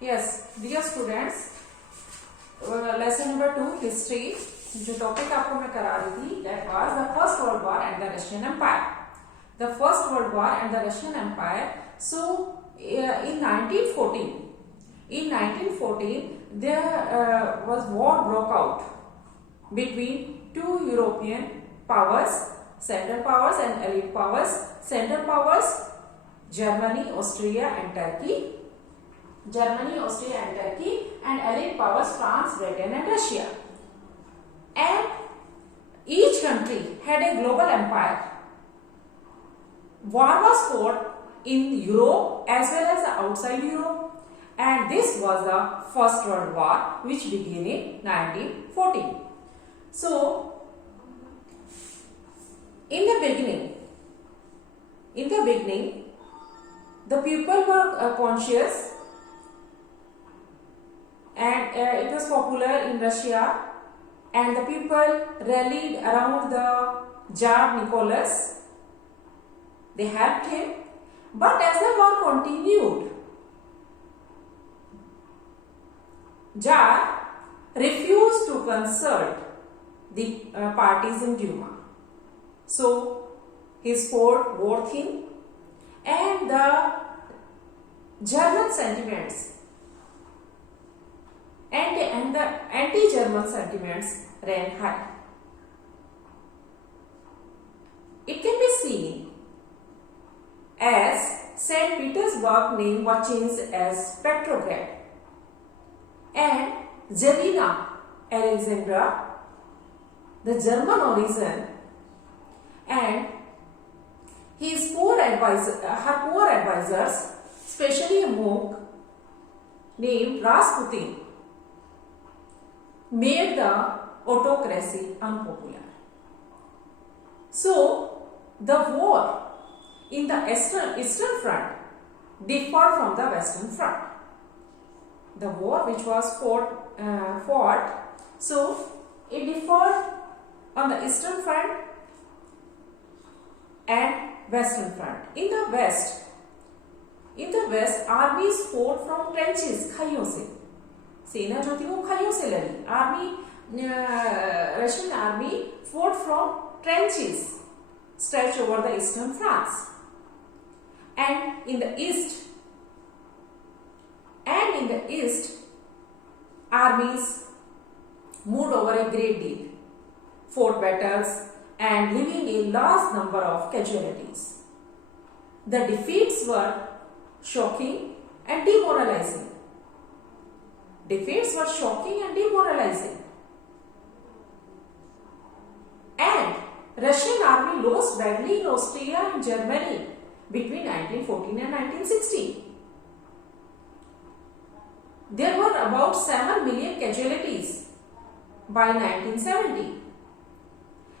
Yes, dear students, lesson number 2 history. जो टॉपिक आपको मैं करा रही थी that was the first world war and the Russian Empire. The first world war and the Russian Empire. So in 1914 there was war broke out between two European powers, Central Powers and Elite Powers. Central Powers Germany, Austria and Turkey. Germany, Austria and Turkey, and Allied powers France, Britain and Russia. And each country had a global empire. War was fought in Europe as well as outside Europe, and this was the First World War, which began in 1914. So, in the beginning, the people were conscious. And it was popular in Russia, and the people rallied around the Tsar Nicholas. They helped him, but as the war continued, Tsar refused to consult the parties in Duma. So his fort wore thin, and the German sentiments and the anti-German sentiments ran high. It can be seen as St. Petersburg name was changed as Petrograd, and Jelena Alexandra, the German origin, and her poor advisors, especially a monk named Rasputin, made the autocracy unpopular. So, the war in the Eastern Front differed from the Western Front. The war which was fought, so it differed on the Eastern Front and Western Front. In the West, armies fought from trenches, खाइयों से. सेना जो थी वो खाइयों से लड़ी. Russian army fought from trenches stretched over the eastern France. And in the east, armies moved over a great deal, fought battles, and leaving a large number of casualties. The defeats were shocking and demoralizing. And Russian army lost badly in Austria and Germany between 1914 and 1916. There were about 7 million casualties by 1970.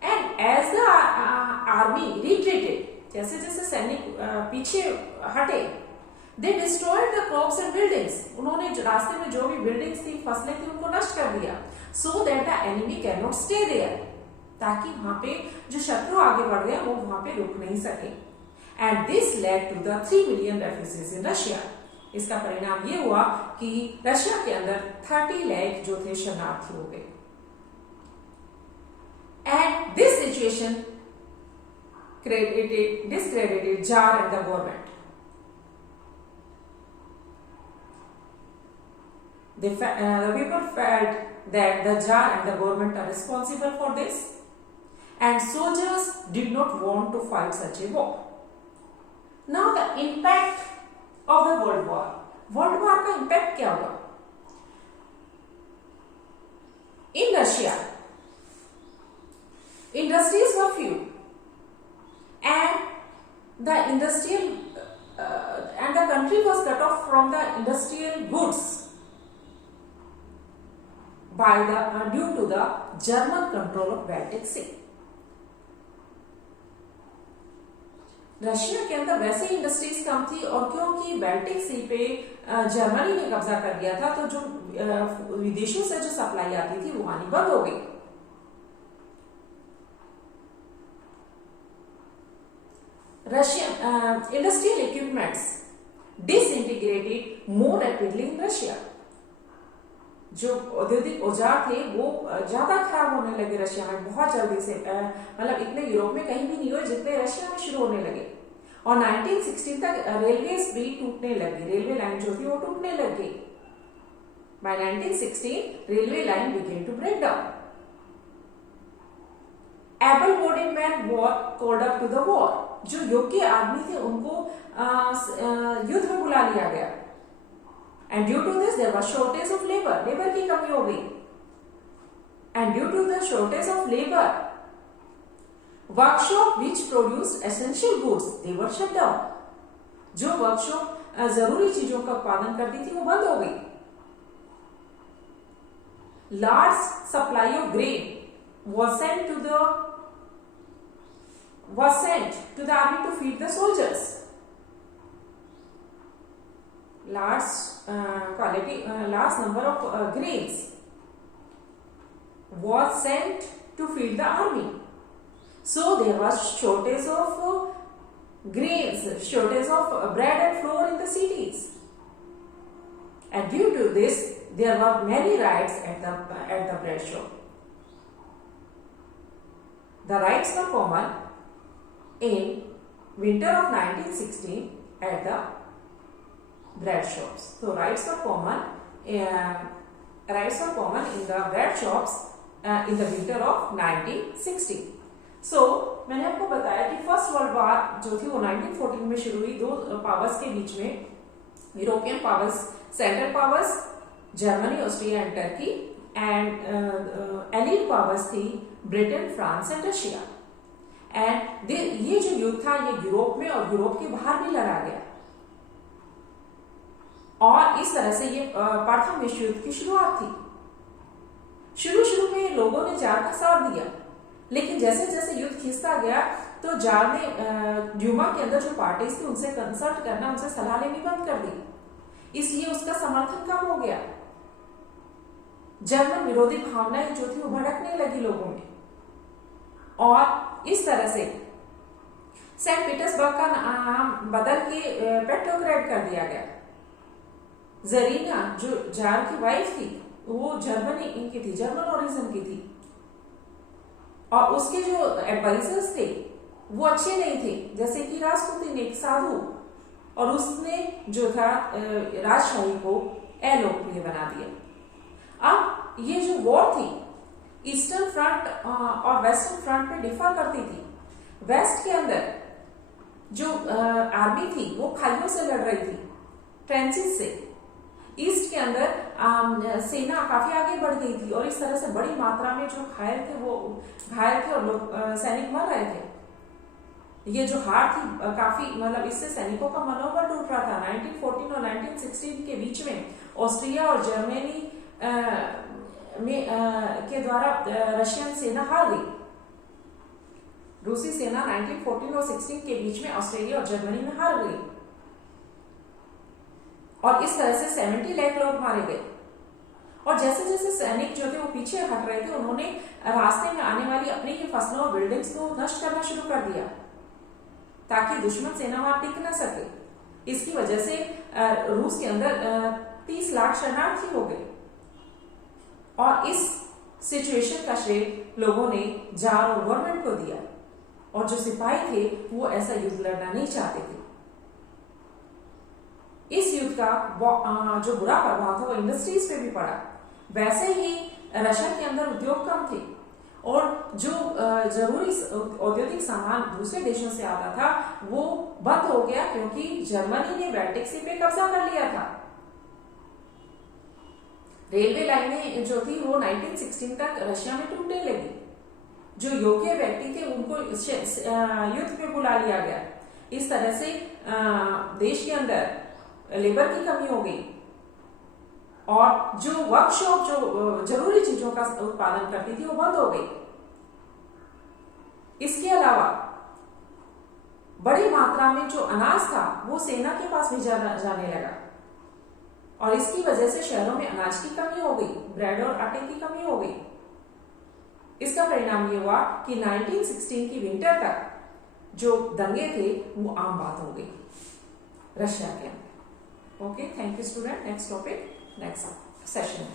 And as the army retreated, जैसे जैसे सैनिक पीछे हटे, they destroyed the crops and buildings. उन्होंने रास्ते में जो भी buildings थी, फसलें थी, उनको नष्ट कर दिया. So that the enemy cannot stay there. ताकि वहाँ पे जो शत्रु आगे बढ़ गए, वो वहाँ पे रुक नहीं सके. And this led to the 3 million refugees in Russia. इसका परिणाम ये हुआ कि रशिया के अंदर 30 लाख जो थे शरणार्थी हो गए. And this situation discredited Tsar and the government. The people felt that the Tsar and the government are responsible for this, and soldiers did not want to fight such a war. Now the impact of the World War. World War का impact क्या हुआ? In Russia, industries were few, and the country was cut off from the industrial goods due to the German control of Baltic Sea. Russia के अंदर वैसे ही इंडस्ट्रीज कम थी, और क्योंकि बाल्टिक सी पे जर्मनी ने कब्जा कर लिया था, तो जो विदेशों से जो सप्लाई आती थी वो आनी बंद हो गई. Russian industrial equipments disintegrated more rapidly in Russia. जो औद्योगिक औजार थे वो ज्यादा खराब होने लगे रशिया में बहुत जल्दी से, मतलब इतने यूरोप में कहीं भी नहीं हुए जितने रशिया में शुरू होने लगे। और 1916 तक रेलवे भी टूटने लगी, रेलवे लाइन जो थी वो टूटने लगी। By 1916 railway line began to break down. Able-bodied men were called up to the war. जो योग्य आदमी थे उनको युद्ध में बुला लिया गया। And due to this there was shortage of labor. Labour की कमी हो गई। And due to the shortage of labor, workshop which produced essential goods they were shut down. जो वर्कशॉप जरूरी चीजों का उत्पादन करती थी वो बंद हो गई। Large supply of grain was sent to the army to feed the soldiers. Large number of grains was sent to feed the army. So there was shortage of grains, shortage of bread and flour in the cities, and due to this there were many riots at the bread shop. The riots were common in winter of 1916 at the bread shops. So riots were common in the bread shops in the winter of 1916. So मैंने आपको बताया कि first world war जो थी वो 1914 में शुरू हुई, दो पावर्स के बीच में, European powers, central powers Germany, Austria and Turkey, and allied powers थी Britain, France and Russia. And ये जो युद्ध था ये यूरोप में और यूरोप के बाहर भी लड़ा गया, और इस तरह से ये प्रथम विश्व युद्ध की शुरुआत थी। शुरू में लोगों ने जार का साथ दिया, लेकिन जैसे जैसे युद्ध खींचता गया तो जार ने ड्यूमा के अंदर जो पार्टीज थी उनसे कंसल्ट करना, उनसे सलाह लेनी बंद कर दी, इसलिए उसका समर्थन कम हो गया। जर्मन विरोधी भावनाएं जो थी वो भड़कने लगी लोगों में, और इस तरह से सेंट पीटर्सबर्ग का नाम बदल के पेट्रोग्रेड कर दिया गया। जरीना जो जार की वाइफ थी वो जर्मनी की थी, जर्मन ओरिजिन की थी, और उसके जो एडवाइजर्स थे वो अच्छे नहीं थे, जैसे कि राजपुतिन एक साधु, और उसने जो था राजशाही को अलोकप्रिय बना दिया। अब ये जो वॉर थी ईस्टर्न फ्रंट और वेस्टर्न फ्रंट पे डिफर करती थी। वेस्ट के अंदर जो आर्मी थी वो खाइयों से लड़ रही थी, ट्रेंचेस से। ईस्ट के अंदर सेना काफी आगे बढ़ गई थी, और इस तरह से बड़ी मात्रा में जो घायल थे और लोग सैनिक मर रहे थे। ये जो हार थी काफी, मतलब इससे सैनिकों का मनोबल टूट रहा था। 1914 और 1916 के बीच में ऑस्ट्रिया और जर्मनी के द्वारा रशियन सेना हार गई। रूसी सेना 1914 और 16 के बीच में ऑस्ट्रेलिया और जर्मनी में हार गई, और इस तरह से 70 लाख लोग मारे गए। और जैसे जैसे सैनिक जो थे वो पीछे हट रहे थे, उन्होंने रास्ते में आने वाली अपनी ही फसलों और बिल्डिंग्स को नष्ट करना शुरू कर दिया, ताकि दुश्मन सेना वहां टिक न सके। इसकी वजह से रूस के अंदर 30 लाख शरणार्थी हो गए, और इस सिचुएशन का श्रेय लोगों ने जार और गवर्नमेंट को दिया, और जो सिपाही थे वो ऐसा युद्ध लड़ना नहीं चाहते थे। इस युद्ध का जो बुरा प्रभाव था वो इंडस्ट्रीज पे भी पड़ा। वैसे ही रशिया के अंदर उद्योग कम थे, और जो जरूरी औद्योगिक सामान दूसरे देशों से आता था वो बंद हो गया, क्योंकि जर्मनी ने बाल्टिक सी पे कब्जा कर लिया था। रेलवे लाइनें जो थी वो 1916 तक रशिया में टूटने लगी। जो योग्य व्यक्ति थे उनको युद्ध पे बुला लिया गया। इस तरह से देश के अंदर लेबर की कमी हो गई, और जो वर्कशॉप जो जरूरी चीजों का उत्पादन करती थी वो बंद हो गई। इसके अलावा बड़ी मात्रा में जो अनाज था वो सेना के पास भी जाने लगा, और इसकी वजह से शहरों में अनाज की कमी हो गई, ब्रेड और आटे की कमी हो गई। इसका परिणाम ये हुआ कि 1916 की विंटर तक जो दंगे थे वो आम बात हो गई रशिया के अंदर। Okay, thank you student. Next topic, next session.